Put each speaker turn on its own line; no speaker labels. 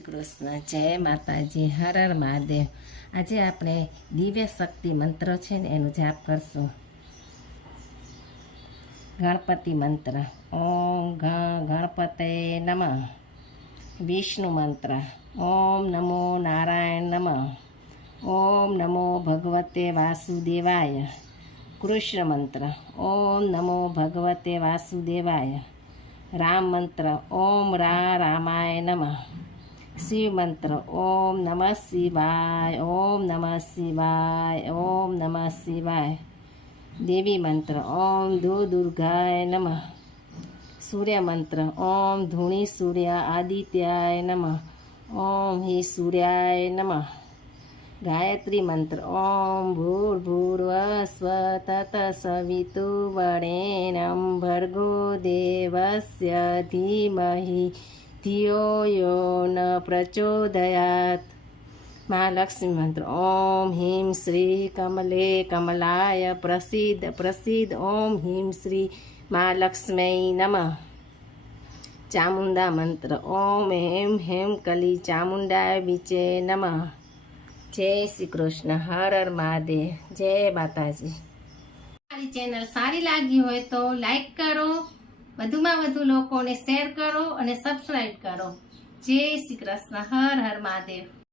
કૃષ્ણ. જય માતાજી. હર હર મહાદેવ. આજે આપણે દિવ્ય શક્તિ મંત્ર છે ને, એનું જાપ કરશું. ગણપતિ મંત્ર. ઓમ ગણપતે નમ. વિષ્ણુ મંત્ર. ઓમ નમો નારાયણ નમઃ. ઓમ નમો ભગવતે વાસુદેવાય. કૃષ્ણ મંત્ર. ઓમ નમો ભગવતે વાસુદેવાય. રામ મંત્ર. ઓમ રા રામાય નમઃ. શિવ મંત્ર ઓમ નમઃ શિવાય ઓમ નમઃ શિવાય ઓમ નમઃ શિવાય દેવી મંત્ર ઓમ ધુ દુર્ગાય નમઃ સૂર્ય મંત્ર ઓમ ધૂણી સૂર્ય આદિત્યાય નમઃ ઓમ હિ સૂર્યાય નમઃ ગાયત્રી મંત્ર ઓમ ભૂર્ભુર્વ સ્વતત સવિતુ વણેનમ ભર્ગો દેવસ્ય ધીમહિ ધિયો યો ન પ્રચોદયાત મહાલક્ષ્મી મંત્ર ઓમ હિમ શ્રી કમલે કમલાય પ્રસિદ્ધ પ્રસિદ્ધ ઓમ હિમ શ્રી મહાલક્ષ્મી નમઃ ચામુંડા મંત્ર ઓમ હેમ હેમ કલી ચામુંડાય વિચે નમઃ જય શ્રી કૃષ્ણ હર હર મહાદેવ જય માતાજી મારી ચેનલ સારી લાગી હોય તો લાઈક કરો વધુમાં વધુ લોકોને શેર કરો અને સબસ્ક્રાઈબ કરો. જય શ્રી કૃષ્ણ. હર હર મહાદેવ.